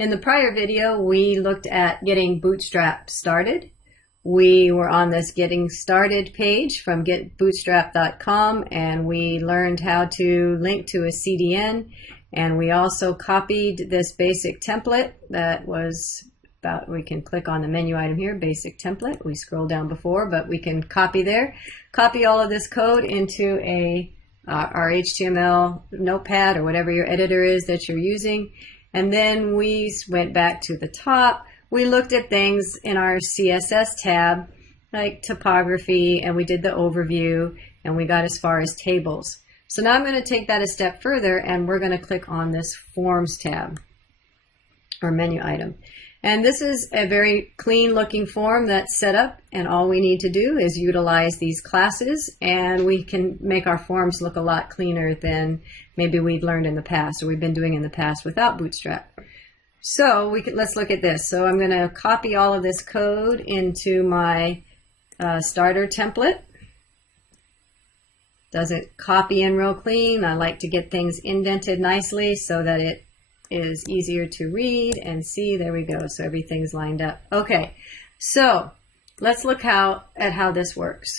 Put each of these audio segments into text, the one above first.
In the prior video, we looked at getting Bootstrap started. We were on this Getting Started page from getbootstrap.com, and we learned how to link to a CDN, and we also copied this basic template that was about, we can click on the menu item here, basic template. We scrolled down before, but we can copy there. Copy all of this code into our HTML notepad or whatever your editor is that you're using. And then we went back to the top. We looked at things in our CSS tab, like typography, and we did the overview, and we got as far as tables. So now I'm going to take that a step further, and we're going to click on this Forms tab, or menu item. And this is a very clean looking form that's set up, and all we need to do is utilize these classes, and we can make our forms look a lot cleaner than maybe we've learned in the past, or we've been doing in the past without Bootstrap. So let's look at this. So I'm going to copy all of this code into my starter template. Doesn't copy in real clean. I like to get things indented nicely so that it is easier to read and see. There we go. So everything's lined up. Okay, so let's look at how this works.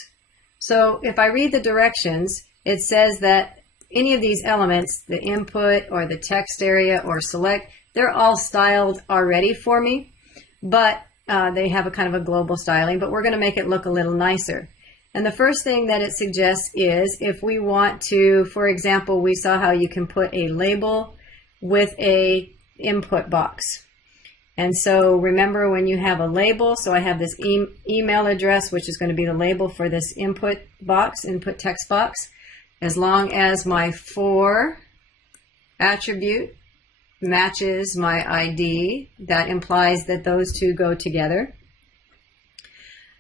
So if I read the directions, it says that any of these elements, the input or the text area or select, they're all styled already for me, but they have a kind of a global styling, but we're going to make it look a little nicer. And the first thing that it suggests is if we want to, for example, we saw how you can put a label with a input box. And so remember when you have a label, so I have this email address, which is going to be the label for this input box, input text box. As long as my for attribute matches my ID, that implies that those two go together.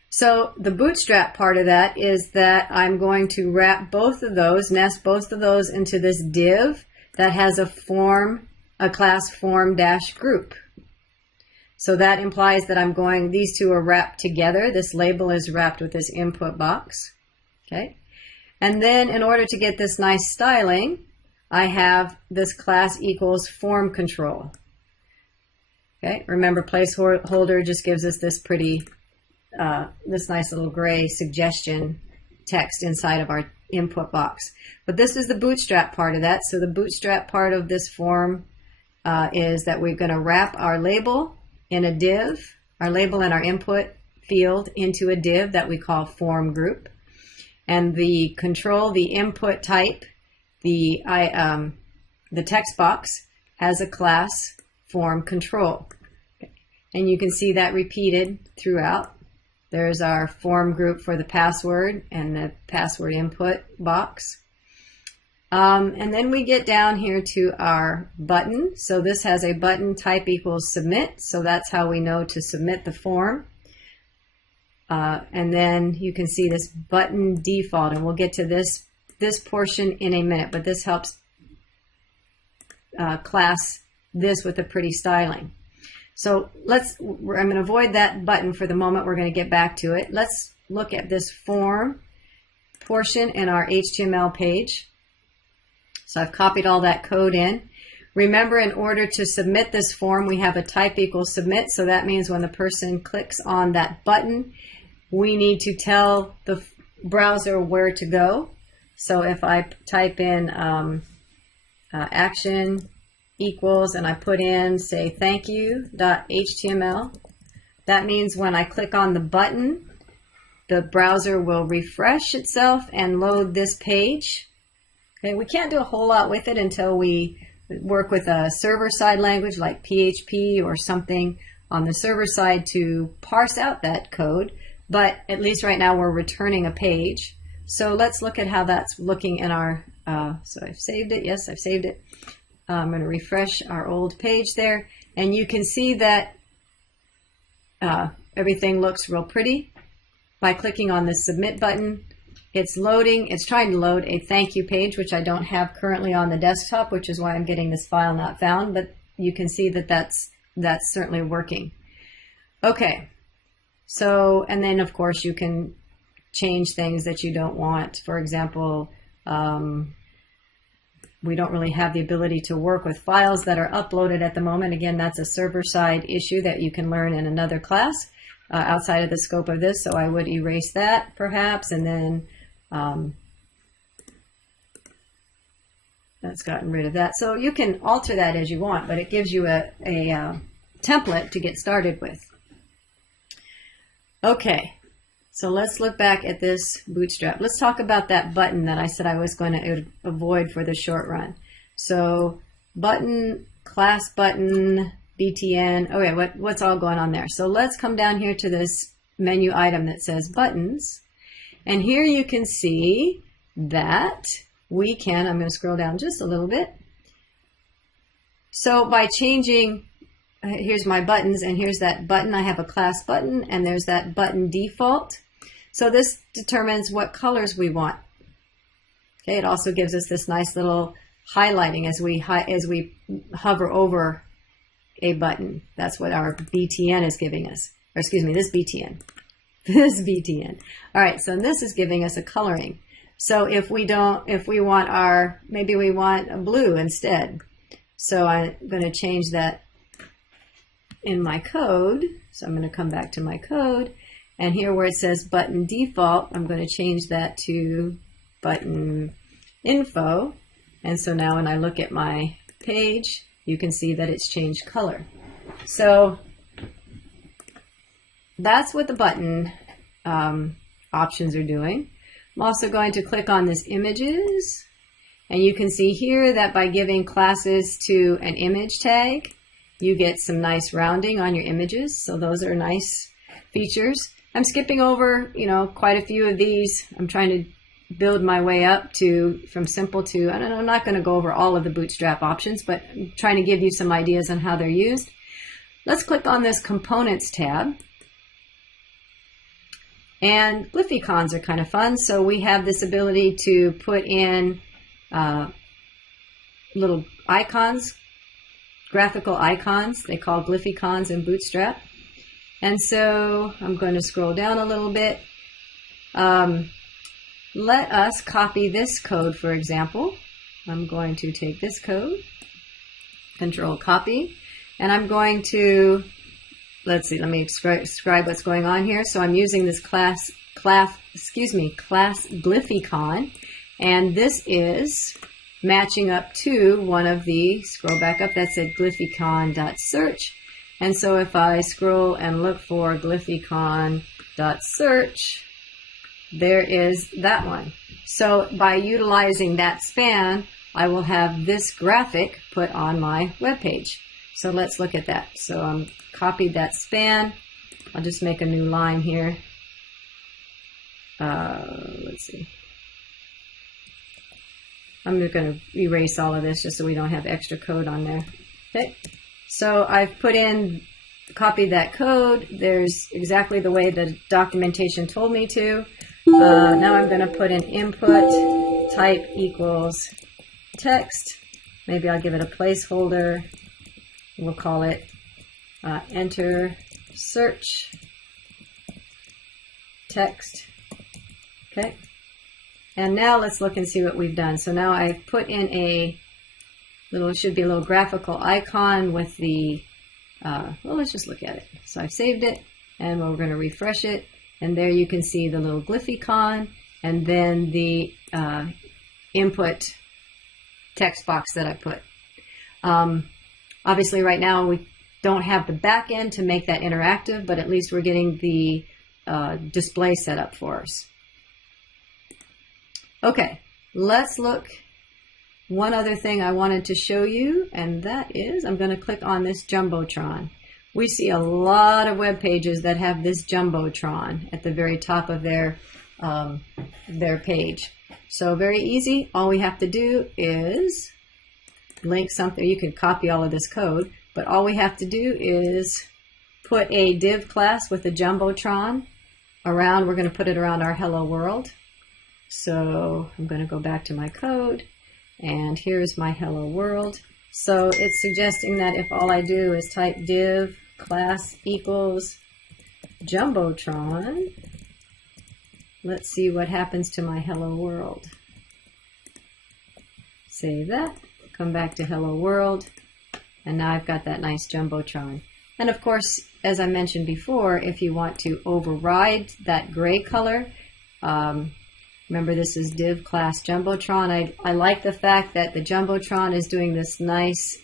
So the Bootstrap part of that is that I'm going to wrap both of those, nest both of those into this div that has a class form-group. So that implies that these two are wrapped together. This label is wrapped with this input box. Okay. And then in order to get this nice styling, I have this class equals form control. Okay. Remember, placeholder just gives us this pretty, this nice little gray suggestion text inside of our input box. But this is the Bootstrap part of that. So the Bootstrap part of this form is that we're going to wrap our label in a div, our label and our input field into a div that we call form group. And the control, the input type, the text box has a class form control. And you can see that repeated throughout. There's our form group for the password and the password input box. And then we get down here to our button. So this has a button type equals submit. So that's how we know to submit the form. And then you can see this button default, and we'll get to this portion in a minute, but this helps class this with a pretty styling. So I'm going to avoid that button for the moment. We're going to get back to it. Let's look at this form portion in our HTML page. So I've copied all that code in. Remember, in order to submit this form, we have a type equals submit. So that means when the person clicks on that button, we need to tell the browser where to go. So if I type in action equals, and I put in, say, thank you.html, that means when I click on the button, the browser will refresh itself and load this page. Okay, we can't do a whole lot with it until we work with a server-side language like PHP or something on the server side to parse out that code. But at least right now we're returning a page. So let's look at how that's looking in our, so I've saved it. Yes, I've saved it. I'm going to refresh our old page there. And you can see that everything looks real pretty. By clicking on the submit button, it's loading. It's trying to load a thank you page, which I don't have currently on the desktop, which is why I'm getting this file not found. But you can see that that's certainly working. Okay. So, and then of course you can change things that you don't want. For example, we don't really have the ability to work with files that are uploaded at the moment. Again, that's a server-side issue that you can learn in another class outside of the scope of this, so I would erase that perhaps, and then that's gotten rid of that. So you can alter that as you want, but it gives you a template to get started with. Okay, so let's look back at this Bootstrap. Let's talk about that button that I said I was going to avoid for the short run. So button, class button, BTN. Okay, what's all going on there? So let's come down here to this menu item that says buttons. And here you can see that we can, I'm going to scroll down just a little bit. So by changing, here's my buttons, and here's that button. I have a class button, and there's that button default. So this determines what colors we want. Okay, it also gives us this nice little highlighting as we hover over a button. That's what our BTN is giving us. Or excuse me, this BTN. This BTN. All right, so this is giving us a coloring. So if we want maybe we want a blue instead. So I'm going to change that in my code. So I'm going to come back to my code, and here where it says button default, I'm going to change that to button info. And so now when I look at my page, you can see that it's changed color. So that's what the button options are doing. I'm also going to click on this images, and you can see here that by giving classes to an image tag, you get some nice rounding on your images. So those are nice features. I'm skipping over, quite a few of these. I'm trying to build my way up from simple to, I'm not going to go over all of the Bootstrap options, but I'm trying to give you some ideas on how they're used. Let's click on this Components tab. And glyphicons are kind of fun. So we have this ability to put in little icons, graphical icons. They call glyphicons in Bootstrap. And so I'm going to scroll down a little bit. Let us copy this code, for example. I'm going to take this code, Control Copy, and I'm going to, let's see, let me describe what's going on here. So I'm using this class glyphicon, and this is matching up to one of the, scroll back up, that said glyphicon.search. And so if I scroll and look for glyphicon.search, there is that one. So by utilizing that span, I will have this graphic put on my web page. So let's look at that. So I'm copied that span. I'll just make a new line here. Let's see. I'm just going to erase all of this just so we don't have extra code on there. Okay. So I've copied that code. There's exactly the way the documentation told me to. Now I'm going to put in input type equals text. Maybe I'll give it a placeholder. We'll call it enter search text. Okay. And now let's look and see what we've done. So now I've put in it should be a little graphical icon with the, well, let's just look at it. So I've saved it, and we're going to refresh it. And there you can see the little glyphicon, and then the input text box that I put. Obviously right now we don't have the back end to make that interactive, but at least we're getting the display set up for us. Okay, let's look. One other thing I wanted to show you, and that is I'm going to click on this Jumbotron. We see a lot of web pages that have this Jumbotron at the very top of their page. So very easy. All we have to do is link something. You can copy all of this code, but all we have to do is put a div class with a Jumbotron around. We're going to put it around our hello world. So I'm going to go back to my code, and here's my hello world. So it's suggesting that if all I do is type div class equals Jumbotron, let's see what happens to my hello world. Save that, come back to Hello World, and now I've got that nice Jumbotron. And of course, as I mentioned before, if you want to override that gray color, remember this is div class Jumbotron. I like the fact that the Jumbotron is doing this nice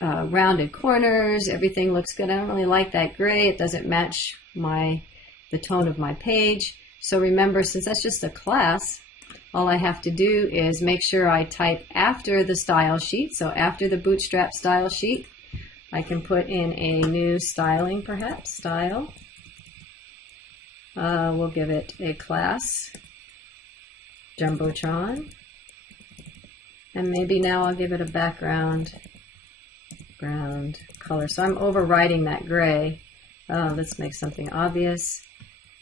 rounded corners. Everything looks good. I don't really like that gray. It doesn't match the tone of my page. So remember, since that's just a class, all I have to do is make sure I type after the style sheet. So after the Bootstrap style sheet, I can put in a new styling, perhaps, style. We'll give it a class, Jumbotron. And maybe now I'll give it a background color. So I'm overriding that gray. Let's make something obvious.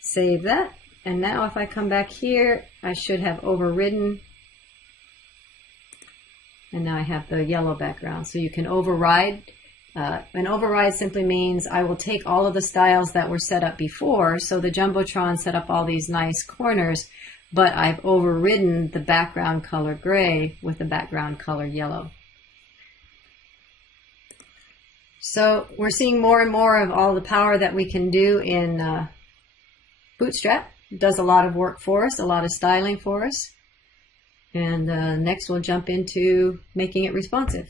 Save that. And now if I come back here, I should have overridden. And now I have the yellow background. So you can override. An override simply means I will take all of the styles that were set up before. So the Jumbotron set up all these nice corners, but I've overridden the background color gray with the background color yellow. So we're seeing more and more of all the power that we can do in Bootstrap. It does a lot of work for us, a lot of styling for us. And next we'll jump into making it responsive.